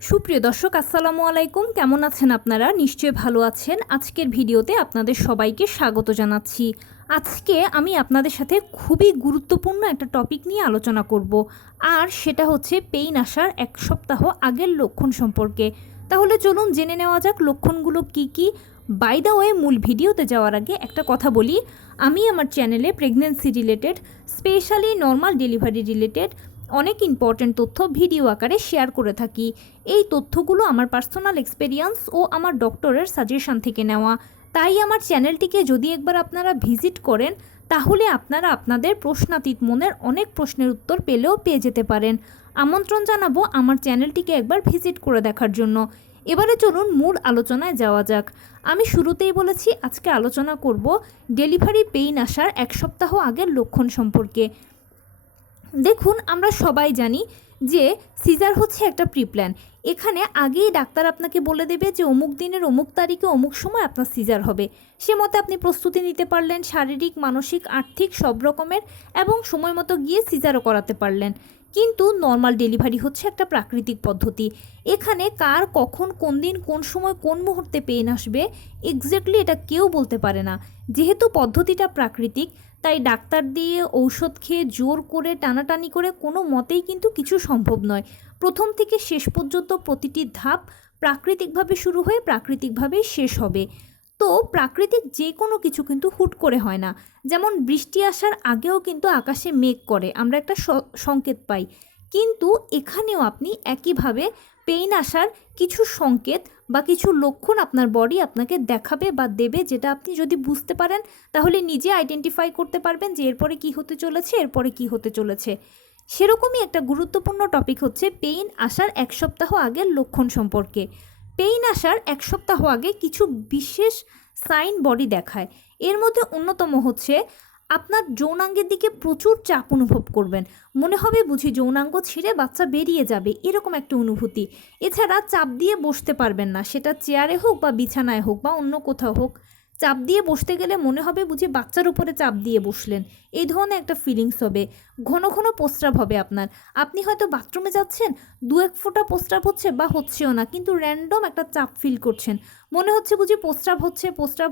সুপ্রিয় দর্শক আসসালামু আলাইকুম, কেমন আছেন আপনারা? নিশ্চয়ই ভালো আছেন। আজকের ভিডিওতে আপনাদের সবাইকে স্বাগত জানাচ্ছি। আজকে আমি আপনাদের সাথে খুবই গুরুত্বপূর্ণ একটা টপিক নিয়ে আলোচনা করব, আর সেটা হচ্ছে পেইন আসার এক সপ্তাহ আগের লক্ষণ সম্পর্কে। তাহলে চলুন জেনে নেওয়া যাক লক্ষণগুলো কি কি। বাই দ্য ওয়ে, মূল ভিডিওতে যাওয়ার আগে একটা কথা বলি, আমি আমার চ্যানেলে pregnancy related, specially normal delivery related অনেক ইম্পর্ট্যান্ট তথ্য ভিডিও আকারে শেয়ার করে থাকি। এই তথ্যগুলো আমার পার্সোনাল এক্সপেরিয়েন্স ও আমার ডক্টরের সাজেশন থেকে নেওয়া। তাই আমার চ্যানেলটিকে যদি একবার আপনারা ভিজিট করেন, তাহলে আপনারা আপনাদের প্রশ্নাতীত মনের অনেক প্রশ্নের উত্তর পেয়ে যেতে পারেন। আমন্ত্রণ জানাবো আমার চ্যানেলটিকে একবার ভিজিট করে দেখার জন্য। এবারে চলুন মূল আলোচনায় যাওয়া যাক। আমি শুরুতেই বলেছি আজকে আলোচনা করব ডেলিভারি পেইন আসার এক সপ্তাহ আগের লক্ষণ সম্পর্কে। দেখুন, আমরা সবাই জানি যে সিজার হচ্ছে একটা প্রিপ্ল্যান। এখানে আগেই ডাক্তার আপনাকে বলে দেবে যে অমুক দিনের অমুক তারিখে অমুক সময় আপনার সিজার হবে। সে মতো আপনি প্রস্তুতি নিতে পারলেন, শারীরিক, মানসিক, আর্থিক সব রকমের, এবং সময় মতো গিয়ে সিজারও করাতে পারলেন। কিন্তু নর্মাল ডেলিভারি হচ্ছে একটা প্রাকৃতিক পদ্ধতি। এখানে কার কখন, কোন দিন, কোন সময়, কোন মুহূর্তে পেইন আসবে এক্স্যাক্টলি এটা কেউ বলতে পারে না। যেহেতু পদ্ধতিটা প্রাকৃতিক, তাই ডাক্তার দিয়ে ঔষধ খেয়ে জোর করে টানাটানি করে কোনো মতেই কিন্তু কিছু সম্ভব নয়। প্রথম থেকে শেষ পর্যন্ত প্রতিটি ধাপ প্রাকৃতিকভাবে শুরু হয়ে প্রাকৃতিকভাবেই শেষ হবে। তো প্রাকৃতিক যে কোনো কিছু কিন্তু হুট করে হয় না। যেমন বৃষ্টি আসার আগেও কিন্তু আকাশে মেঘ করে, আমরা একটা সংকেত পাই। কিন্তু এখানেও আপনি একইভাবে পেইন আসার কিছু সংকেত বা কিছু লক্ষণ আপনার বডি আপনাকে দেখাবে বা দেবে, যেটা আপনি যদি বুঝতে পারেন তাহলে নিজে আইডেন্টিফাই করতে পারবেন যে এরপরে কি হতে চলেছে, এরপরে কি হতে চলেছে। সেরকমই একটা গুরুত্বপূর্ণ টপিক হচ্ছে পেইন আসার এক সপ্তাহ আগের লক্ষণ সম্পর্কে। পেইন আসার এক সপ্তাহ আগে কিছু বিশেষ সাইন বডি দেখায়। এর মধ্যে অন্যতম হচ্ছে আপনার যৌনাঙ্গের দিকে প্রচুর চাপ অনুভব করবেন। মনে হবে বুঝি যৌনাঙ্গ ছিঁড়ে বাচ্চা বেরিয়ে যাবে, এরকম একটা অনুভূতি। এছাড়া চাপ দিয়ে বসতে পারবেন না, সেটা চেয়ারে হোক বা বিছানায় হোক বা অন্য কোথাও হোক। চাপ দিয়ে বসতে গেলে মনে হবে বুঝি বাচ্চার উপরে চাপ দিয়ে বসলেন, এই ধরনের একটা ফিলিংস হবে। ঘন ঘন প্রস্রাব হবে আপনার। আপনি হয়তো বাথরুমে যাচ্ছেন, দু এক ফোঁটা প্রস্রাব হচ্ছে বা হচ্ছেও না, কিন্তু র্যান্ডম একটা চাপ ফিল করছেন। মনে হচ্ছে বুঝি প্রস্রাব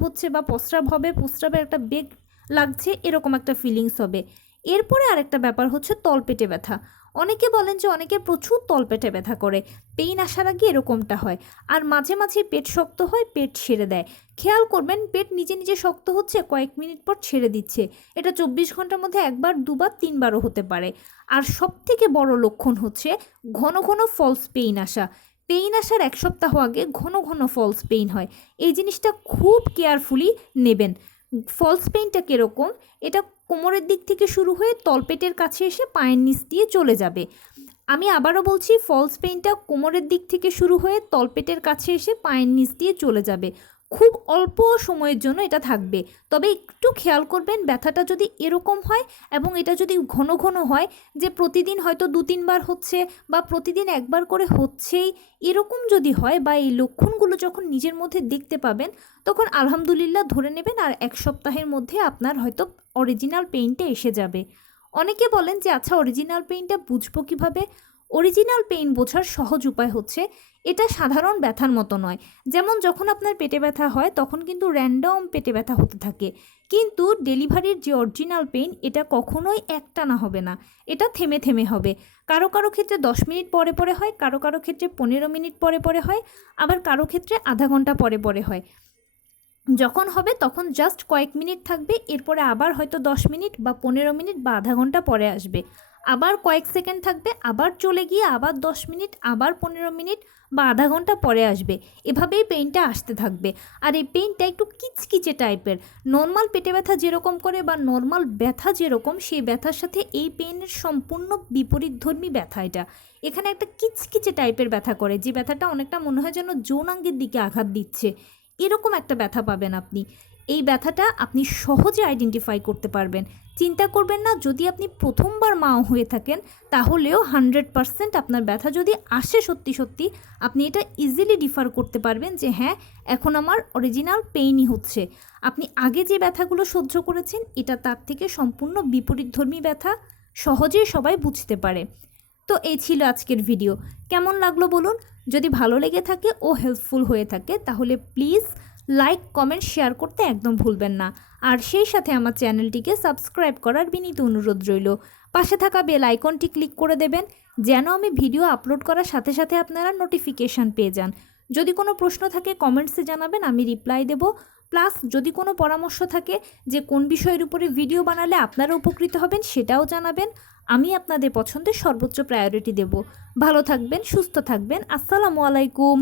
হচ্ছে বা প্রস্রাব হবে, প্রস্রাবের একটা বেগ লাগছে, এরকম একটা ফিলিংস হবে। এরপরে আরেকটা ব্যাপার হচ্ছে তলপেটে ব্যথা। অনেকে বলেন যে অনেকের প্রচুর তলপেটে ব্যথা করে, পেইন আসার আগে এরকমটা হয়। আর মাঝে মাঝে পেট শক্ত হয়, পেট ছেড়ে দেয়। খেয়াল করবেন পেট নিজে নিজে শক্ত হচ্ছে, কয়েক মিনিট পর ছেড়ে দিচ্ছে। এটা 24 ঘন্টার মধ্যে একবার, দুবার, তিনবারও হতে পারে। আর সবথেকে বড় লক্ষণ হচ্ছে ঘন ঘন ফলস পেইন আসা। পেইন আসার এক সপ্তাহ আগে ঘন ঘন ফলস পেইন হয়। এই জিনিসটা খুব কেয়ারফুলি নেবেন। ফলস পেইনটা কীরকম? এটা কোমরের দিক থেকে শুরু হয়ে তলপেটের কাছে এসে পায়ের নিচ দিয়ে চলে যাবে। আমি আবারও বলছি, ফলস পেইনটা কোমরের দিক থেকে শুরু হয়ে তলপেটের কাছে এসে পায়ের নিচ দিয়ে চলে যাবে। খুব অল্প সময়ের জন্য এটা থাকবে, তবে একটু খেয়াল করবেন ব্যথাটা যদি এরকম হয় এবং এটা যদি ঘন ঘন হয়, যে প্রতিদিন হয়তো 2-3 বার হচ্ছে বা প্রতিদিন একবার করে হচ্ছেই, এরকম যদি হয় বা এই লক্ষণগুলো যখন নিজের মধ্যে দেখতে পাবেন, তখন আলহামদুলিল্লাহ ধরে নেবেন আর এক সপ্তাহের মধ্যে আপনার হয়তো অরিজিনাল পেইনটা এসে যাবে। অনেকে বলেন যে আচ্ছা, অরিজিনাল পেইনটা বুঝবো কীভাবে? অরিজিনাল পেইন বোঝার সহজ উপায় হচ্ছে, এটা সাধারণ ব্যথার মতো নয়। যেমন যখন আপনার পেটে ব্যথা হয় তখন কিন্তু র্যান্ডম পেটে ব্যথা হতে থাকে, কিন্তু ডেলিভারির যে অরিজিনাল পেইন এটা কখনোই একটানা হবে না, এটা থেমে থেমে হবে। কারো কারো ক্ষেত্রে 10 মিনিট পরে পরে হয়, কারো কারো ক্ষেত্রে 15 মিনিট পরে পরে হয়, আবার কারো ক্ষেত্রে আধা ঘন্টা পরে পরে হয়। যখন হবে তখন জাস্ট কয়েক মিনিট থাকবে, এরপরে আবার হয়তো 10 মিনিট বা 15 মিনিট বা আধা ঘন্টা পরে আসবে। আবার কয়েক সেকেন্ড থাকবে, আবার চলে গিয়ে আবার 10 মিনিট, আবার 15 মিনিট বা আধা ঘন্টা পরে আসবে। এভাবেই পেইনটা আসতে থাকবে। আর এই পেইনটা একটু কিচকিচে টাইপের। নর্মাল পেটে ব্যথা যেরকম করে বা নর্মাল ব্যথা যেরকম, সেই ব্যথার সাথে এই পেইনের সম্পূর্ণ বিপরীতধর্মী ব্যথা এটা। এখানে একটা কিচকিচে টাইপের ব্যথা করে, যে ব্যথাটা অনেকটা মনে হয় যেন যৌনাঙ্গের দিকে আঘাত দিচ্ছে, এরকম একটা ব্যথা পাবেন আপনি। এই ব্যথাটা আপনি সহজে আইডেন্টিফাই করতে পারবেন। চিন্তা করবেন না, যদি আপনি প্রথমবার মাও হয়ে থাকেন তাহলেও 100% আপনার ব্যথা যদি আসে সত্যি সত্যি, আপনি এটা ইজিলি ডিফার করতে পারবেন যে হ্যাঁ, এখন আমার অরিজিনাল পেইনই হচ্ছে। আপনি আগে যে ব্যথাগুলো সহ্য করেছেন, এটা তার থেকে সম্পূর্ণ বিপরীতধর্মী ব্যথা, সহজেই সবাই বুঝতে পারে। তো এই ছিল আজকের ভিডিও। কেমন লাগলো বলুন। যদি ভালো লেগে থাকে ও হেল্পফুল হয়ে থাকে তাহলে প্লিজ লাইক কমেন্ট শেয়ার করতে একদম ভুলবেন না। আর সেই সাথে আমার চ্যানেলটিকে সাবস্ক্রাইব করার বিনীত অনুরোধ রইল। পাশে থাকা বেল আইকনটি ক্লিক করে দেবেন যেন আমি ভিডিও আপলোড করার সাথে সাথে আপনারা নোটিফিকেশান পেয়ে যান। যদি কোনো প্রশ্ন থাকে কমেন্টসে জানাবেন, আমি রিপ্লাই দেব। প্লাস যদি কোনো পরামর্শ থাকে যে কোন বিষয়ের উপরে ভিডিও বানালে আপনারা উপকৃত হবেন সেটাও জানাবেন। আমি আপনাদের পছন্দের সর্বোচ্চ প্রায়োরিটি দেব। ভালো থাকবেন, সুস্থ থাকবেন। আসসালামু আলাইকুম।